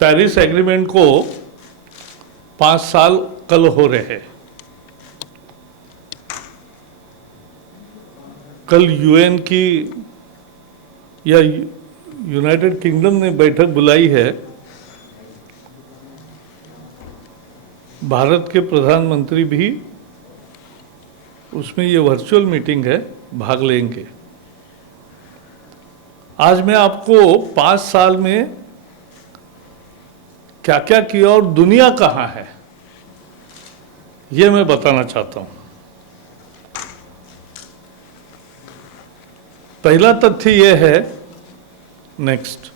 Paris agreement को 5 साल कल हो रहे हैं। कल यूएन की या यूनाइटेड किंगडम ने बैठक बुलाई है। भारत के प्रधानमंत्री भी उसमें, ये वर्चुअल मीटिंग है, भाग लेंगे। आज मैं आपको 5 साल में क्या क्या किया और दुनिया कहाँ है, ये मैं बताना चाहता हूं। पहला तथ्य यह है, नेक्स्ट,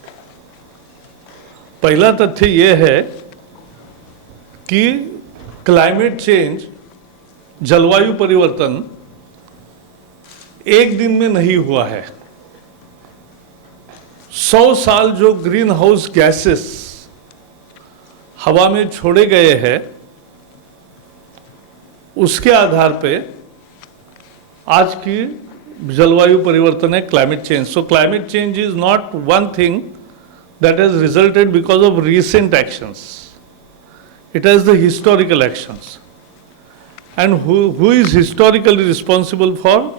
पहला तथ्य यह है कि क्लाइमेट चेंज, जलवायु परिवर्तन एक दिन में नहीं हुआ है। 100 साल जो ग्रीन हाउस गैसेस हवा में छोड़े गए हैं, उसके आधार पे आज की जलवायु परिवर्तन है, climate change. So climate change is not one thing that has resulted because of recent actions. It has the historical actions. And who is historically responsible for?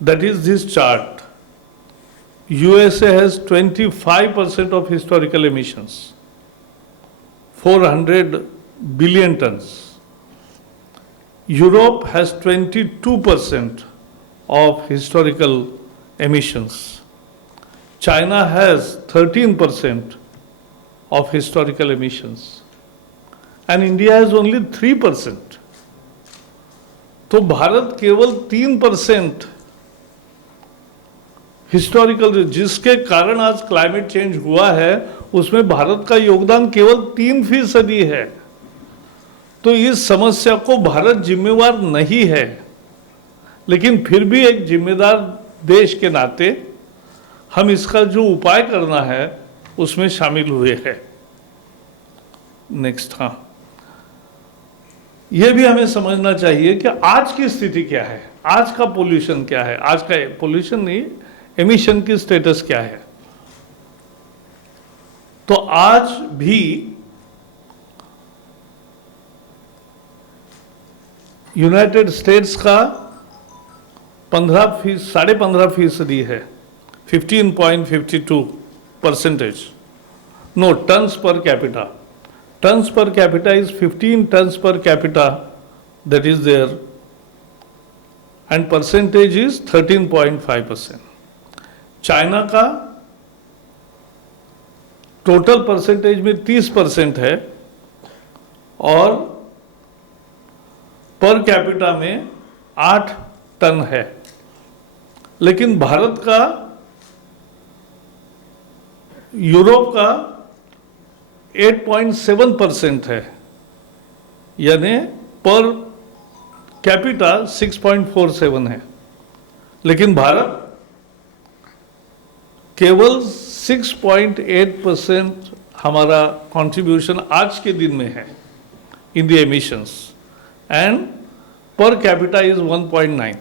That is this chart. USA has 25% of historical emissions, 400 billion tons. Europe has 22% of historical emissions. China has 13% of historical emissions and India has only 3%. तो भारत केवल 3% historical, जिसके कारण आज climate change हुआ है, उसमें भारत का योगदान केवल 3% है। तो इस समस्या को भारत जिम्मेवार नहीं है, लेकिन फिर भी एक जिम्मेदार देश के नाते हम इसका जो उपाय करना है उसमें शामिल हुए हैं। नेक्स्ट, हाँ, यह भी हमें समझना चाहिए कि आज की स्थिति क्या है, आज का पोल्यूशन क्या है, आज का पोल्यूशन नहीं, एमिशन की स्टेटस क्या है। तो आज भी यूनाइटेड स्टेट्स का 15.5% है, 15.52%. No, tons per capita. Tons per capita is 15 tons per capita that is there, and percentage is 13.5%. China का टोटल परसेंटेज में 30% है और पर कैपिटा में 8 टन है, लेकिन भारत का, यूरोप का 8.7% है, यानी पर कैपिटा 6.47 है, लेकिन भारत केवल 6.8% हमारा कंट्रीब्यूशन आज के दिन में है in the emissions, and per capita is 1.9।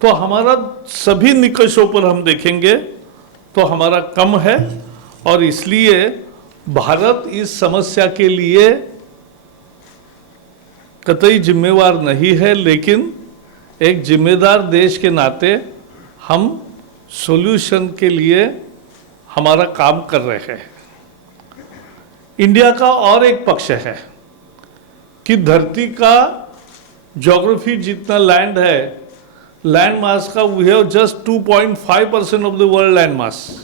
तो हमारा सभी निकषों पर हम देखेंगे तो हमारा कम है, और इसलिए भारत इस समस्या के लिए कतई जिम्मेवार नहीं है, लेकिन एक जिम्मेदार देश के नाते हम सॉल्यूशन के लिए हमारा काम कर रहे हैं। इंडिया का और एक पक्ष है कि धरती का ज्योग्राफी जितना लैंड है, लैंड मास का, we have just 2.5% of the world land mass,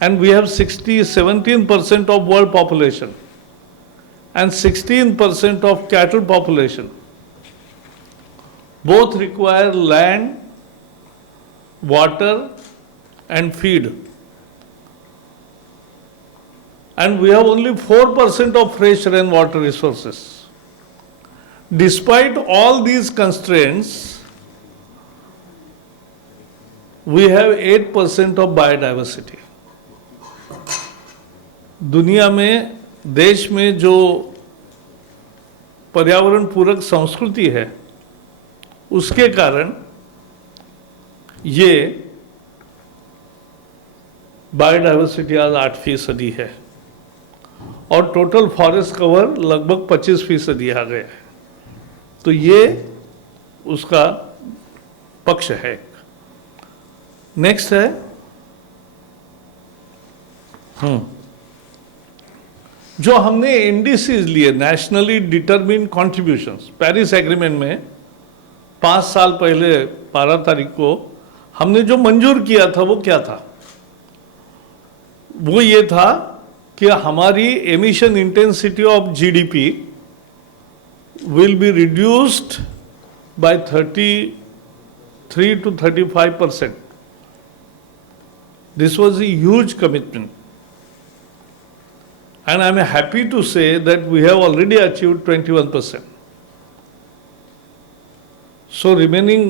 and we have 17% of world population and 16% of cattle population. Both require land, water and feed, and we have only 4% of fresh rainwater resources. Despite all these constraints, we have 8% of biodiversity. दुनिया में, देश में जो पर्यावरण पूरक संस्कृति है, उसके कारण ये बायोडाइवर्सिटी आज 8% है और टोटल फॉरेस्ट कवर लगभग 25% आ गया है। तो ये उसका पक्ष है। नेक्स्ट है जो हमने एनडीसीज लिए, nationally determined contributions, Paris agreement में 5 साल पहले 12 तारीख को हमने जो मंजूर किया था वो क्या था? वो ये था कि हमारी emission intensity of GDP will be reduced by 33 to 35%. This was a huge commitment. And I am happy to say that we have already achieved 21%. So remaining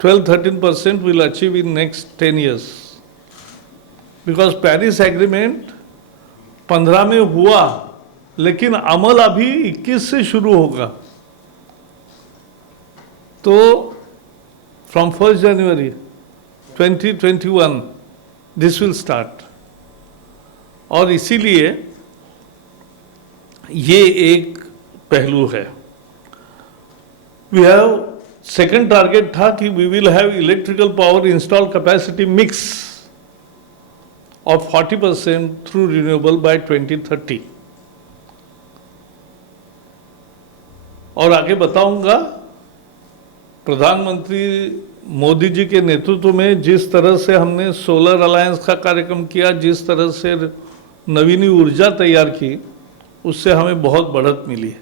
12-13% we'll achieve in next 10 years. Because Paris Agreement 15 में हुआ, लेकिन अमल अभी 21 से शुरू होगा। तो from 1st January 2021 this will start. और इसीलिए ये एक पहलू है। वी हैव सेकेंड टारगेट था कि we will have electrical power install capacity mix of 40% through renewable by 2030। और आगे बताऊंगा प्रधानमंत्री मोदी जी के नेतृत्व में जिस तरह से हमने सोलर अलायंस का कार्यक्रम किया, जिस तरह से नवीनी ऊर्जा तैयार की, उससे हमें बहुत बढ़त मिली है।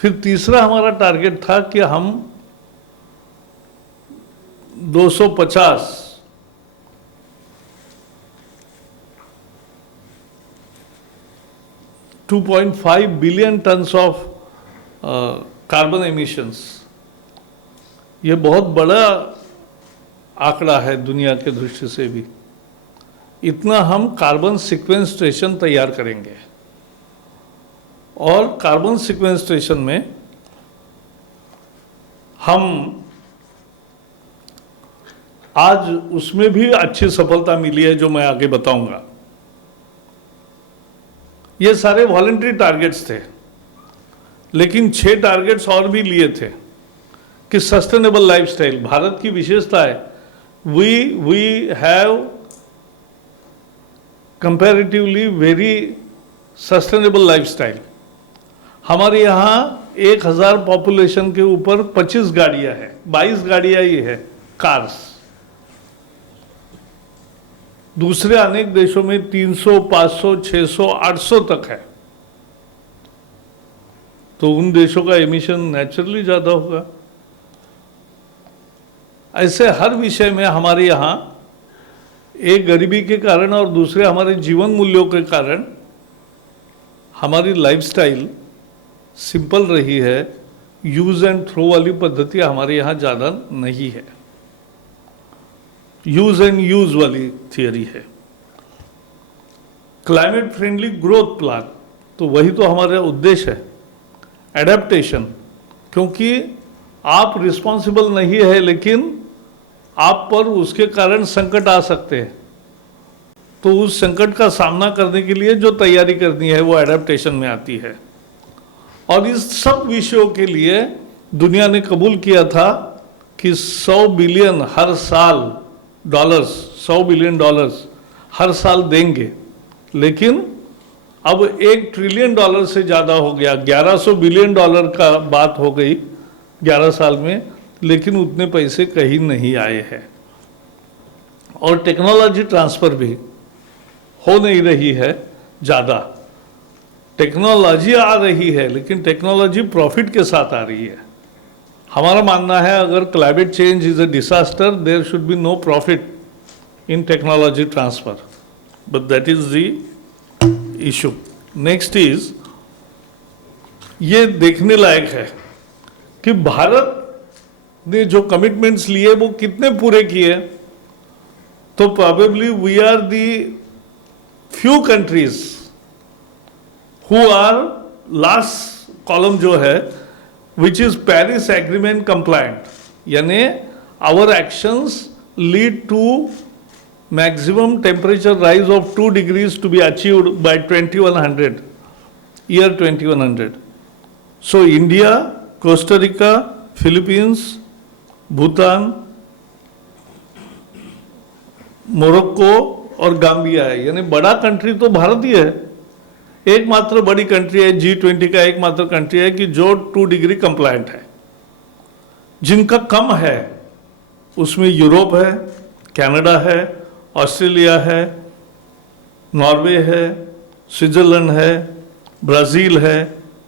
फिर तीसरा हमारा टारगेट था कि हम 2.5 billion tons of carbon emissions, ये बहुत बड़ा आंकड़ा है दुनिया के दृष्टि से भी। इतना हम कार्बन सिक्वेंस्ट्रेशन तैयार करेंगे और कार्बन सिक्वेंस्ट्रेशन में हम आज उसमें भी अच्छी सफलता मिली है जो मैं आगे बताऊंगा। ये सारे वॉलंटरी टारगेट्स थे, लेकिन 6 टारगेट्स और भी लिए थे कि सस्टेनेबल लाइफस्टाइल, भारत की विशेषता है, we have comparatively very sustainable lifestyle. हमारे यहाँ 1000 पॉपुलेशन के ऊपर 25 गाड़ियां हैं, 22 गाड़ियां ही है कार्स। दूसरे अनेक देशों में 300, 500, 600, 800 तक है। तो उन देशों का एमिशन नेचुरली ज्यादा होगा। ऐसे हर विषय में हमारे यहाँ एक गरीबी के कारण और दूसरे हमारे जीवन मूल्यों के कारण हमारी लाइफस्टाइल सिंपल रही है। यूज एंड थ्रो वाली पद्धति हमारे यहाँ ज़्यादा नहीं है, यूज एंड यूज वाली थियरी है। क्लाइमेट फ्रेंडली ग्रोथ प्लान, तो वही तो हमारा उद्देश्य है, एडेप्टेशन। क्योंकि आप रिस्पॉन्सिबल नहीं है, लेकिन आप पर उसके कारण संकट आ सकते हैं, तो उस संकट का सामना करने के लिए जो तैयारी करनी है वो एडेप्टेशन में आती है। और इस सब विषयों के लिए दुनिया ने कबूल किया था कि 100 बिलियन हर साल डॉलर्स, 100 बिलियन डॉलर्स हर साल देंगे। लेकिन अब $1 ट्रिलियन से ज़्यादा हो गया, 1100 बिलियन डॉलर का बात हो गई 11 साल में, लेकिन उतने पैसे कहीं नहीं आए हैं। और टेक्नोलॉजी ट्रांसफर भी हो नहीं रही है ज़्यादा। टेक्नोलॉजी आ रही है, लेकिन टेक्नोलॉजी प्रॉफिट के साथ आ रही है। हमारा मानना है अगर climate change is a disaster, there should be no profit in technology transfer, but that is the issue. Next is, ये देखने लायक है कि भारत ने जो कमिटमेंट्स लिए वो कितने पूरे किए। तो probably we are the few countries who are, last column जो है, which is Paris agreement compliant, यानी our actions lead to maximum temperature rise of 2 degrees to be achieved by 2100, year 2100. So India, Costa Rica, Philippines, Bhutan, Morocco और Gambia है, यानी बड़ा country तो भारत ही है। एकमात्र बड़ी कंट्री है G20 का एकमात्र कंट्री है कि जो 2 डिग्री कंप्लायंट है। जिनका कम है उसमें यूरोप है, कनाडा है, ऑस्ट्रेलिया है, नॉर्वे है, स्विट्जरलैंड है, ब्राज़ील है,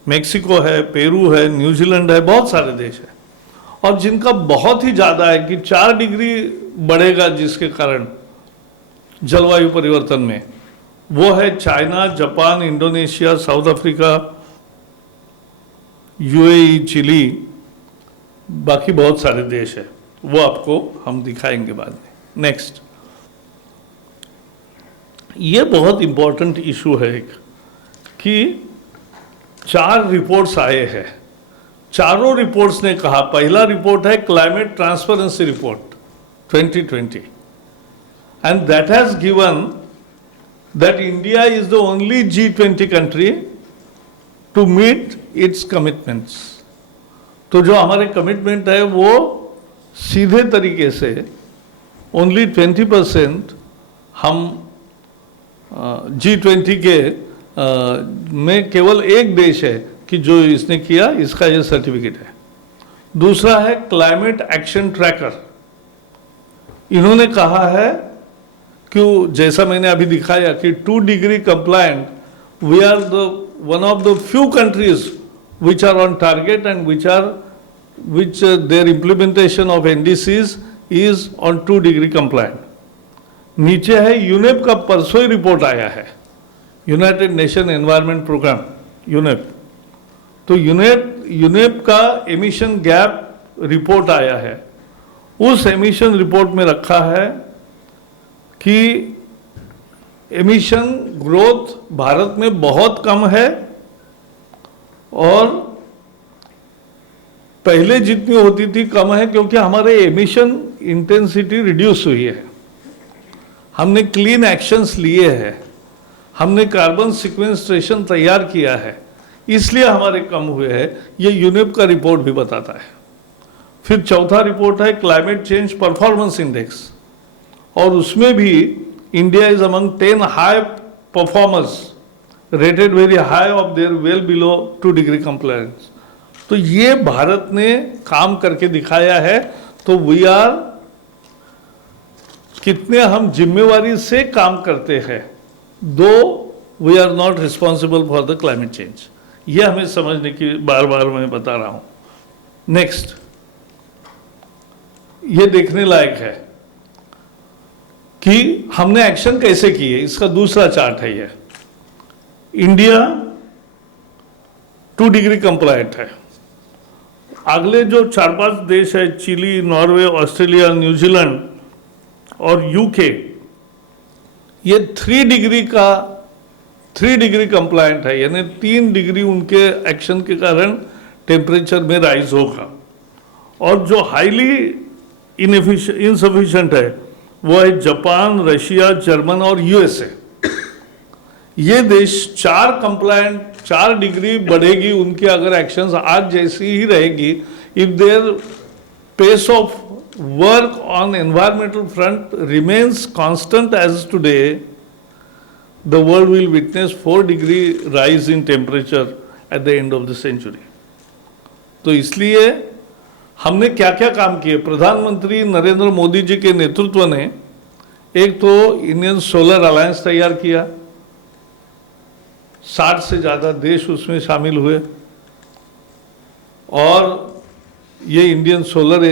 मेक्सिको है, पेरू है, न्यूजीलैंड है, बहुत सारे देश हैं। और जिनका बहुत ही ज़्यादा है कि 4 डिग्री बढ़ेगा जिसके कारण जलवायु परिवर्तन में, वो है China, Japan, Indonesia, South Africa, UAE, Chile, बाकी बहुत सारे देश है, वो आपको हम दिखाएंगे बाद में। नेक्स्ट, ये बहुत इंपॉर्टेंट इशू है एक कि 4 रिपोर्ट्स आए हैं। चारों रिपोर्ट्स ने कहा, पहला रिपोर्ट है climate transparency report 2020 and that has given that India is the only G20 country to meet its commitments. तो जो हमारे कमिटमेंट है वो सीधे तरीके से ओनली 20% हम G20 के में केवल एक देश है कि जो इसने किया, इसका ये सर्टिफिकेट है। दूसरा है क्लाइमेट एक्शन ट्रैकर। इन्होंने कहा है कि जैसा मैंने अभी दिखाया कि 2 degree compliant, we are the one of the few countries which are on target and which their implementation of NDCs is on 2 degree compliant. नीचे है यूनेप का परसों ही रिपोर्ट आया है, United Nation Environment Programme, UNEP. तो UNEP का emission gap report आया है। उस एमिशन रिपोर्ट में रखा है कि एमिशन ग्रोथ भारत में बहुत कम है और पहले जितनी होती थी कम है, क्योंकि हमारे एमिशन इंटेंसिटी रिड्यूस हुई है। हमने क्लीन एक्शंस लिए हैं, हमने कार्बन सिक्वेंस्ट्रेशन तैयार किया है, इसलिए हमारे कम हुए हैं। ये यूनेप का रिपोर्ट भी बताता है। फिर चौथा रिपोर्ट है क्लाइमेट चेंज परफॉर्मेंस इंडेक्स, और उसमें भी India is among 10 high performers rated very high of their well below 2 degree compliance. तो ये भारत ने काम करके दिखाया है। तो वी आर, कितने हम जिम्मेवारी से काम करते हैं, though we are not responsible for the climate change. ये हमें समझने की बार बार मैं बता रहा हूं। नेक्स्ट, ये देखने लायक है कि हमने एक्शन कैसे किए, इसका दूसरा चार्ट है ये। इंडिया 2 डिग्री कंप्लायंट है। अगले जो 4-5 देश है, चिली, नॉर्वे, ऑस्ट्रेलिया, न्यूजीलैंड और यूके, ये 3 डिग्री कंप्लायंट है, यानी 3 डिग्री उनके एक्शन के कारण टेम्परेचर में राइज होगा। और जो हाईली इनसफिशिएंट है वो है जापान, रशिया, जर्मन और यूएसए। ये देश 4 डिग्री बढ़ेगी उनकी अगर एक्शंस आज जैसी ही रहेगी, if their pace of work on environmental front remains constant as today, the world will witness 4 degree rise in temperature at the end of the century. तो इसलिए हमने क्या क्या काम किए। प्रधानमंत्री नरेंद्र मोदी जी के नेतृत्व ने एक तो इंडियन सोलर अलायंस तैयार किया, 60 से ज़्यादा देश उसमें शामिल हुए, और ये इंडियन सोलर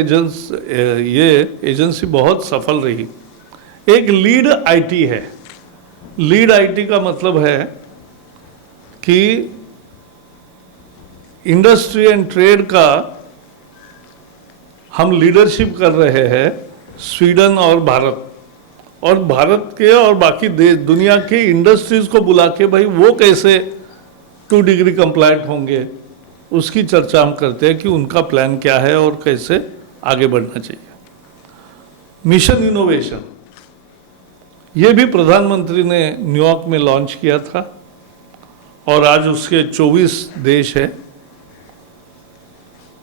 एजेंसी बहुत सफल रही। एक लीड आईटी है। लीड आईटी का मतलब है कि इंडस्ट्री एंड ट्रेड का हम लीडरशिप कर रहे हैं, स्वीडन और भारत, और भारत के और बाकी देश दुनिया के इंडस्ट्रीज को बुला के भाई वो कैसे 2 डिग्री कंप्लायंट होंगे, उसकी चर्चा हम करते हैं कि उनका प्लान क्या है और कैसे आगे बढ़ना चाहिए। मिशन इनोवेशन, ये भी प्रधानमंत्री ने न्यूयॉर्क में लॉन्च किया था और आज उसके 24 देश है।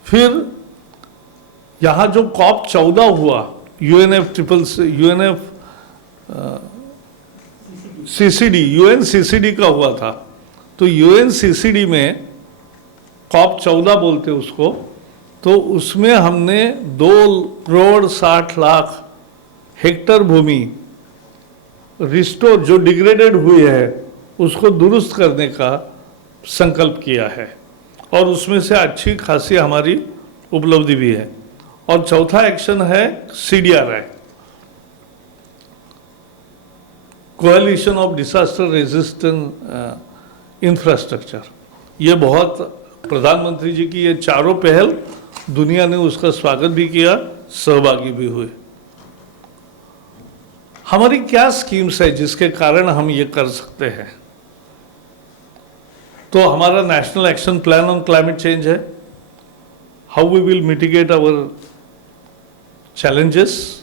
फिर यहाँ जो COP14 हुआ, UNCCD का हुआ था, तो UNCCD में COP14 बोलते उसको, तो उसमें हमने 2,60,00,000 हेक्टर भूमि रिस्टोर, जो डिग्रेडेड हुई है, उसको दुरुस्त करने का संकल्प किया है और उसमें से अच्छी खासी हमारी उपलब्धि भी है। और चौथा एक्शन है CDRI, coalition of disaster resistant infrastructure. ये बहुत प्रधानमंत्री जी की ये चारों पहल, दुनिया ने उसका स्वागत भी किया, सहभागी भी हुए। हमारी क्या स्कीम्स है जिसके कारण हम ये कर सकते हैं? तो हमारा national action plan on climate change है, how we will mitigate our challenges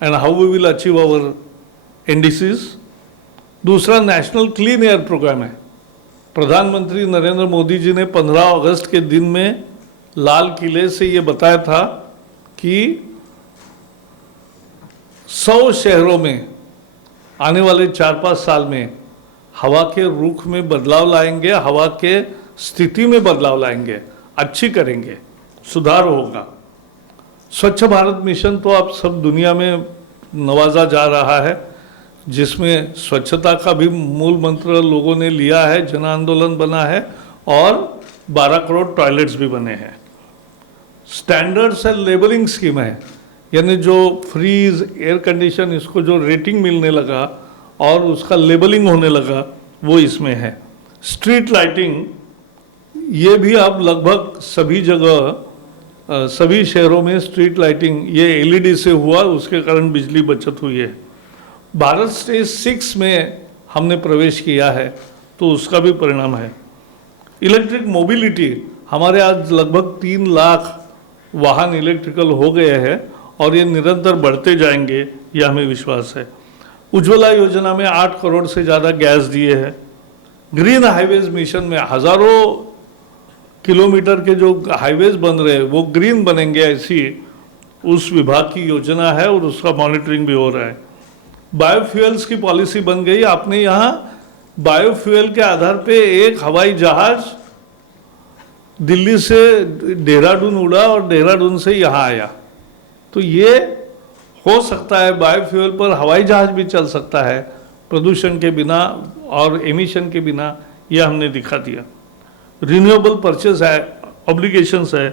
and how we will achieve our NDCs। दूसरा नेशनल क्लीन एयर प्रोग्राम है। प्रधानमंत्री नरेंद्र मोदी जी ने 15 अगस्त के दिन में लाल किले से ये बताया था कि 100 शहरों में आने वाले 4-5 साल में हवा के रुख में बदलाव लाएंगे, हवा के स्थिति में बदलाव लाएंगे, अच्छी करेंगे, सुधार होगा। स्वच्छ भारत मिशन तो अब सब दुनिया में नवाजा जा रहा है, जिसमें स्वच्छता का भी मूल मंत्र लोगों ने लिया है, जन आंदोलन बना है और 12 करोड़ टॉयलेट्स भी बने हैं। स्टैंडर्ड्स एंड लेबलिंग स्कीम है, यानी जो फ्रीज, एयर कंडीशन, इसको जो रेटिंग मिलने लगा और उसका लेबलिंग होने लगा, वो इसमें है। स्ट्रीट लाइटिंग, ये भी अब लगभग सभी जगह, सभी शहरों में स्ट्रीट लाइटिंग ये LED से हुआ, उसके कारण बिजली बचत हुई है। भारत स्टेज 6 में हमने प्रवेश किया है, तो उसका भी परिणाम है। इलेक्ट्रिक मोबिलिटी, हमारे आज लगभग 3 लाख वाहन इलेक्ट्रिकल हो गए हैं और ये निरंतर बढ़ते जाएंगे, यह हमें विश्वास है। उज्ज्वला योजना में 8 करोड़ से ज़्यादा गैस दिए हैं। ग्रीन हाईवेज मिशन में हज़ारों किलोमीटर के जो हाईवेज बन रहे हैं वो ग्रीन बनेंगे, ऐसी उस विभाग की योजना है और उसका मॉनिटरिंग भी हो रहा है। बायोफ्यूल्स की पॉलिसी बन गई। आपने यहाँ बायोफ्यूल के आधार पे एक हवाई जहाज दिल्ली से देहरादून उड़ा और देहरादून से यहाँ आया, तो ये हो सकता है, बायोफ्यूल पर हवाई जहाज भी चल सकता है प्रदूषण के बिना और एमिशन के बिना, यह हमने दिखा दिया। रिन्यूएबल परचेज है, ऑब्लिगेशंस है,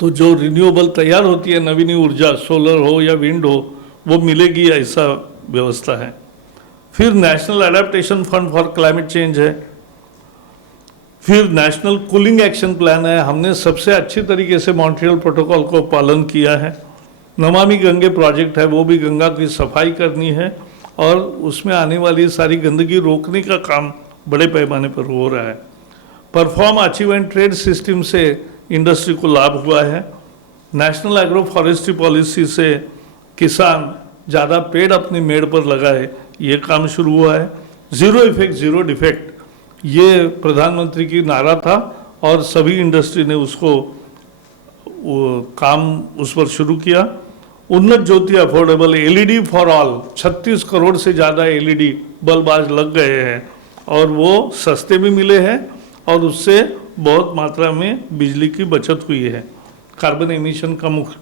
तो जो रिन्यूएबल तैयार होती है, नवीन ऊर्जा, सोलर हो या विंड हो, वो मिलेगी, ऐसा व्यवस्था है। फिर national adaptation fund for climate change है। फिर नेशनल कूलिंग एक्शन प्लान है, हमने सबसे अच्छी तरीके से मॉन्ट्रियल प्रोटोकॉल को पालन किया है। नमामि गंगे प्रोजेक्ट है, वो भी गंगा की सफाई करनी है और उसमें आने वाली सारी गंदगी रोकने का काम बड़े पैमाने पर हो रहा है। Perform, achieve and trade system से इंडस्ट्री को लाभ हुआ है। नेशनल एग्रो फॉरेस्ट्री पॉलिसी से किसान ज़्यादा पेड़ अपनी मेड़ पर लगाए, ये काम शुरू हुआ है। ज़ीरो इफेक्ट ज़ीरो डिफेक्ट, ये प्रधानमंत्री की नारा था और सभी इंडस्ट्री ने उसको काम उस पर शुरू किया। Unnat Jyoti affordable, LED for all, 36 crore से ज़्यादा LED बल्ब आज लग गए हैं और वो सस्ते भी मिले हैं और उससे बहुत मात्रा में बिजली की बचत हुई है। कार्बन एमिशन का मुख्य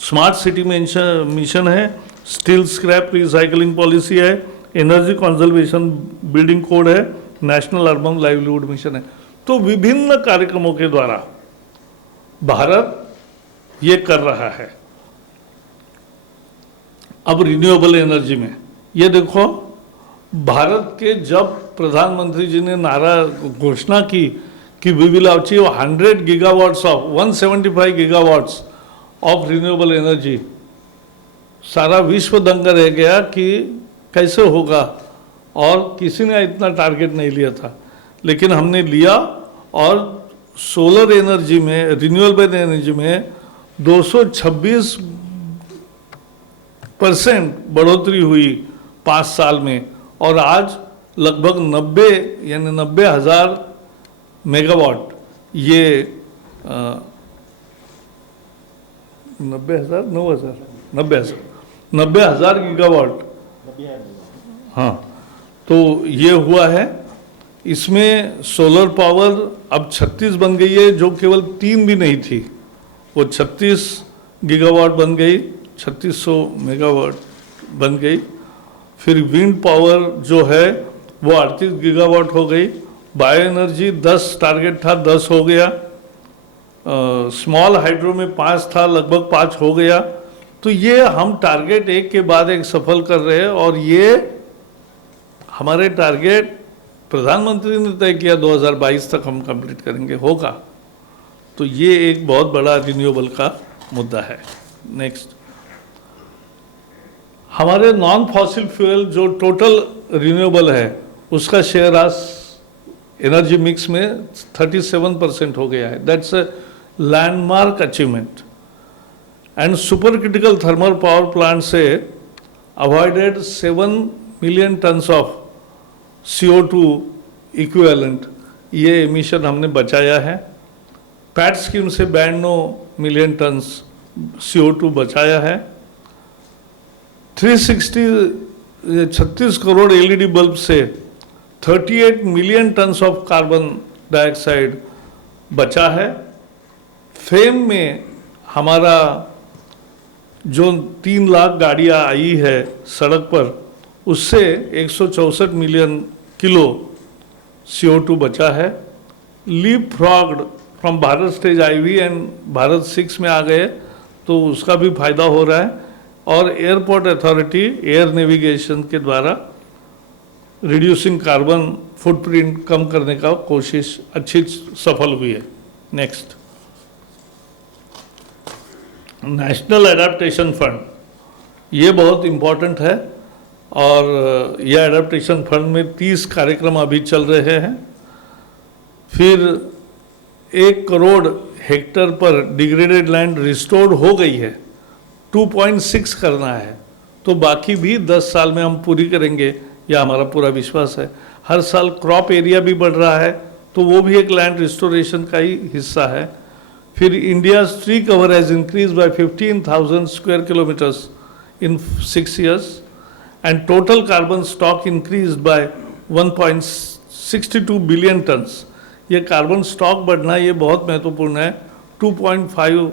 स्मार्ट सिटी मिशन है। स्टील स्क्रैप रिसाइकलिंग पॉलिसी है। एनर्जी कंजर्वेशन बिल्डिंग कोड है। नेशनल अर्बन लाइवलीहुड मिशन है। तो विभिन्न कार्यक्रमों के द्वारा भारत ये कर रहा है। अब रिन्यूएबल एनर्जी में ये देखो, भारत के जब प्रधानमंत्री जी ने नारा घोषणा की कि we will achieve 100 gigawatts of 175 gigawatts of renewable energy, सारा विश्व दंग रह गया कि कैसे होगा और किसी ने इतना टारगेट नहीं लिया था, लेकिन हमने लिया और सोलर एनर्जी में, रिन्यूएबल एनर्जी में 226 50% बढ़ोतरी हुई 5 साल में, और आज लगभग 90 यानी 90,000 मेगावाट, ये 90,000 9,000 90,000 गीगावाट, हाँ, तो ये हुआ है। इसमें सोलर पावर अब 36 बन गई है, जो केवल 3 भी नहीं थी, वो 36 गीगावाट बन गई, 3600 मेगावाट बन गई। फिर विंड पावर जो है वो 38 गीगावाट हो गई। बायो एनर्जी 10 टारगेट था, 10 हो गया। स्मॉल हाइड्रो में 5 था, लगभग 5 हो गया। तो ये हम टारगेट एक के बाद एक सफल कर रहे हैं, और ये हमारे टारगेट प्रधानमंत्री ने तय किया 2022 तक हम कंप्लीट करेंगे, होगा। तो ये एक बहुत बड़ा रिन्यूएबल का मुद्दा है। नेक्स्ट, हमारे नॉन फॉसिल फ्यूल जो टोटल रिन्यूएबल है उसका शेयर आज एनर्जी मिक्स में 37% हो गया है। That's a landmark achievement. And super critical thermal power plant से avoided 7 million tons of CO2 equivalent, ये एमिशन हमने बचाया है। पैट स्कीम से 92 मिलियन टन्स CO2 बचाया है। 36 करोड़ LED बल्ब से 38 million tons of carbon dioxide बचा है। फेम में हमारा जो 3 लाख गाड़ियाँ आई है सड़क पर, उससे 164 मिलियन किलो CO2 बचा है। Leap frogged from Bharat stage IV and Bharat 6 में आ गए, तो उसका भी फायदा हो रहा है। और एयरपोर्ट अथॉरिटी एयर नेविगेशन के द्वारा रिड्यूसिंग कार्बन फुटप्रिंट कम करने का कोशिश अच्छी सफल हुई है। नेक्स्ट, नेशनल एडेप्टेशन फंड, ये बहुत इम्पोर्टेंट है, और यह एडेप्टेशन फंड में 30 कार्यक्रम अभी चल रहे हैं। फिर 1 करोड़ हेक्टर पर डिग्रेडेड लैंड रिस्टोर्ड हो गई है, 2.6 करना है, तो बाकी भी 10 साल में हम पूरी करेंगे, यह हमारा पूरा विश्वास है। हर साल क्रॉप एरिया भी बढ़ रहा है, तो वो भी एक लैंड रिस्टोरेशन का ही हिस्सा है। फिर India tree cover has increase by 15,000 square kilometres in 6 years, and total carbon stock increased by 1.62 billion turns. ये कार्बन स्टॉक बढ़ना ये बहुत महत्वपूर्ण है। 2.5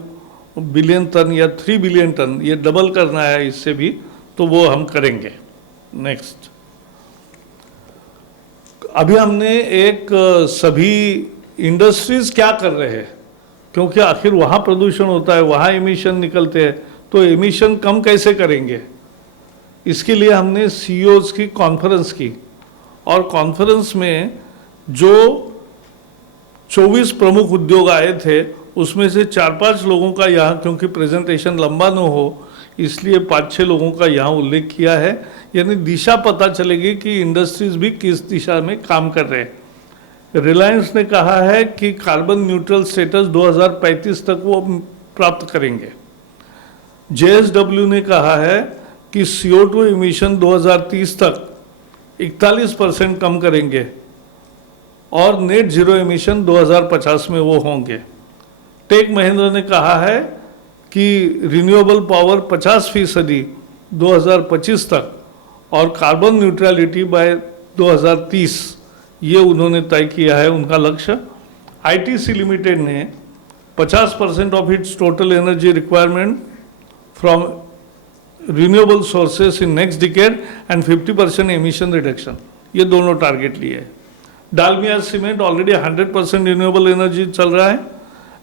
बिलियन टन या 3 बिलियन टन, ये डबल करना है इससे भी, तो वो हम करेंगे। नेक्स्ट, अभी हमने एक सभी इंडस्ट्रीज क्या कर रहे हैं, क्योंकि आखिर वहाँ प्रदूषण होता है, वहाँ एमिशन निकलते हैं, तो एमिशन कम कैसे करेंगे, इसके लिए हमने CEOs की कॉन्फ्रेंस की, और कॉन्फ्रेंस में जो 24 प्रमुख उद्योग आए थे, उसमें से 4-5 लोगों का यहाँ, क्योंकि प्रेजेंटेशन लंबा न हो इसलिए 5-6 लोगों का यहाँ उल्लेख किया है, यानी दिशा पता चलेगी कि इंडस्ट्रीज भी किस दिशा में काम कर रहे हैं। रिलायंस ने कहा है कि कार्बन न्यूट्रल स्टेटस 2035 तक वो प्राप्त करेंगे। JSW ने कहा है कि CO2 एमिशन 2030 तक 41% कम करेंगे, और नेट जीरो एमिशन 2050 में वो होंगे। टेक महिंद्रा ने कहा है कि रिन्यूएबल पावर 50% 2025 तक, और कार्बन न्यूट्रलिटी बाय 2030, ये उन्होंने तय किया है उनका लक्ष्य। ITC लिमिटेड ने 50% of its total energy requirement from renewable sources in next decade and 50% emission reduction, ये दोनों टारगेट लिए है। Dalmia cement already 100% renewable energy चल रहा है,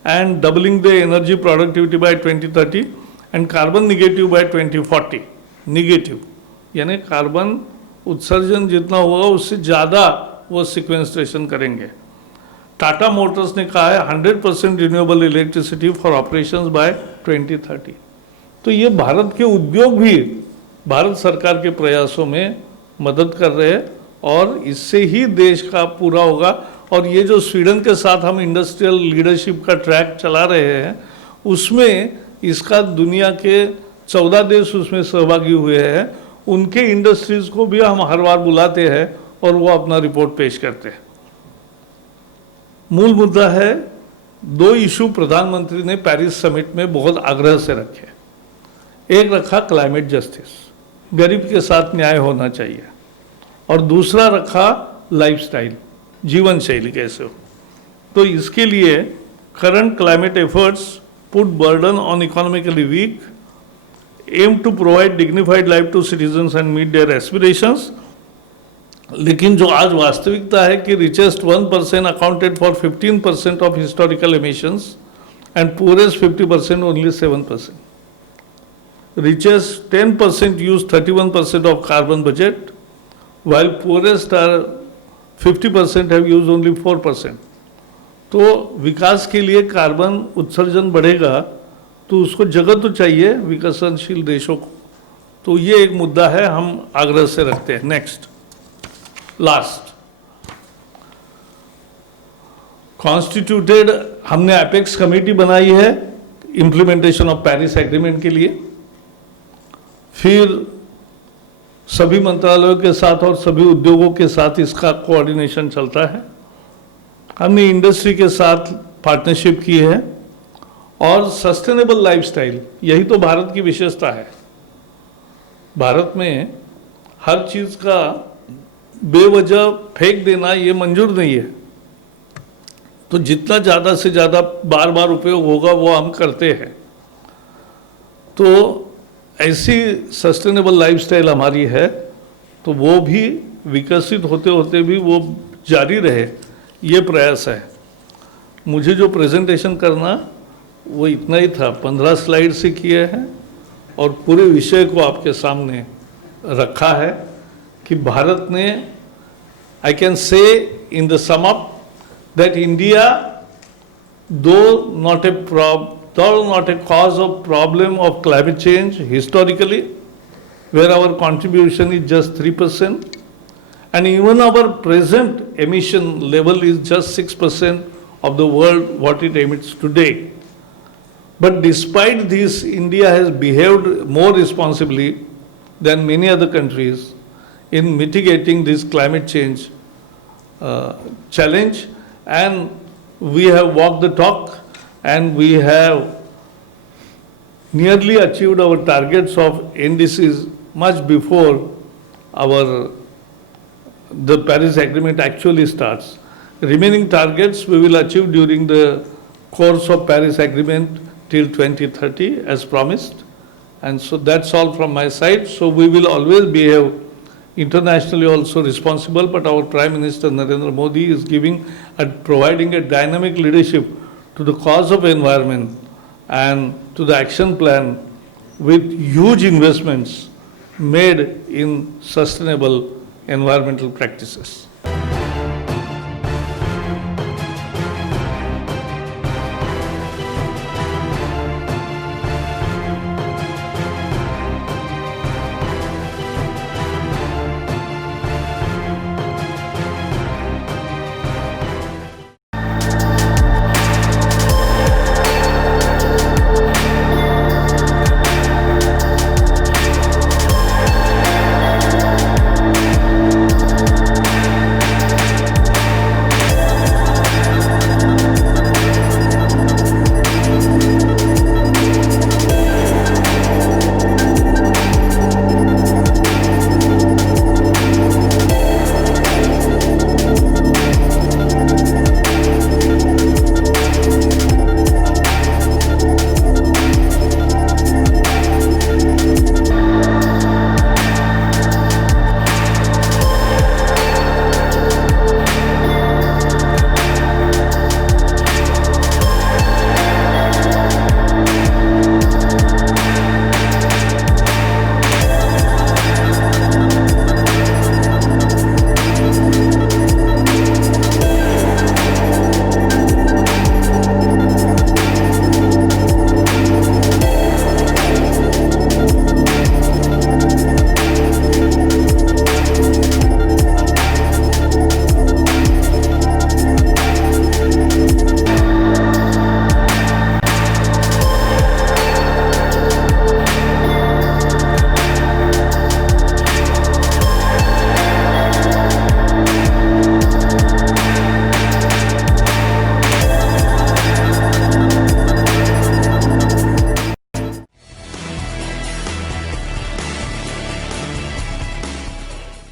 and doubling the energy productivity by 2030 and carbon negative by 2040। Negative यानी carbon उत्सर्जन जितना होगा उससे ज़्यादा वो सिक्वेंस्ट्रेशन करेंगे। टाटा मोटर्स ने कहा है 100% renewable electricity for operations by 2030। तो ये भारत के उद्योग भी भारत सरकार के प्रयासों में मदद कर रहे हैं, और इससे ही देश का पूरा होगा। और ये जो स्वीडन के साथ हम इंडस्ट्रियल लीडरशिप का ट्रैक चला रहे हैं, उसमें इसका दुनिया के 14 देश उसमें सहभागी हुए हैं, उनके इंडस्ट्रीज को भी हम हर बार बुलाते हैं और वो अपना रिपोर्ट पेश करते हैं। मूल मुद्दा है, 2 इशू प्रधानमंत्री ने पेरिस समिट में बहुत आग्रह से रखे। एक रखा क्लाइमेट जस्टिस, गरीब के साथ न्याय होना चाहिए, और दूसरा रखा लाइफस्टाइल, जीवन शैली कैसे हो। तो इसके लिए current climate efforts put burden on economically weak, aim to provide dignified life to citizens and meet their aspirations. लेकिन जो आज वास्तविकता है कि richest 1% accounted for 15% of historical emissions and poorest 50% only 7%. Richest 10% use 31% of carbon budget, while poorest are 50% have used only 4%. तो विकास के लिए carbon उत्सर्जन बढ़ेगा तो उसको जगह तो चाहिए विकसनशील देशों को। तो ये एक मुद्दा है, हम आग्रह से रखते हैं। नेक्स्ट, लास्ट, कॉन्स्टिट्यूटेड, हमने एपेक्स कमेटी बनाई है इम्प्लीमेंटेशन ऑफ पेरिस एग्रीमेंट के लिए। फिर सभी मंत्रालयों के साथ और सभी उद्योगों के साथ इसका कोऑर्डिनेशन चलता है। हमने इंडस्ट्री के साथ पार्टनरशिप की है, और सस्टेनेबल लाइफस्टाइल, यही तो भारत की विशेषता है। भारत में हर चीज़ का बेवजह फेंक देना ये मंजूर नहीं है। तो जितना ज़्यादा से ज़्यादा बार बार उपयोग होगा वो हम करते हैं। तो ऐसी सस्टेनेबल लाइफस्टाइल हमारी है, तो वो भी विकसित होते होते भी वो जारी रहे, ये प्रयास है। मुझे जो प्रेजेंटेशन करना वो इतना ही था, 15 स्लाइड से किए हैं और पूरे विषय को आपके सामने रखा है कि भारत ने, I can say in the sum up that India, दो not a cause of problem of climate change historically, where our contribution is just 3%, and even our present emission level is just 6% of the world what it emits today. But despite this, India has behaved more responsibly than many other countries in mitigating this climate change challenge, and we have walked the talk, and we have nearly achieved our targets of NDCs much before the Paris Agreement actually starts. Remaining targets we will achieve during the course of Paris Agreement till 2030 as promised. And so that's all from my side. So we will always behave internationally also responsible, but our Prime Minister Narendra Modi is providing a dynamic leadership to the cause of environment and to the action plan with huge investments made in sustainable environmental practices.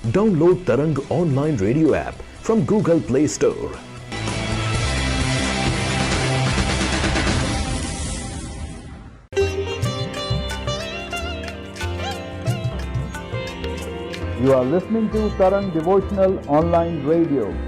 Download Tarang online radio app from Google Play Store. You are listening to Tarang Devotional Online Radio.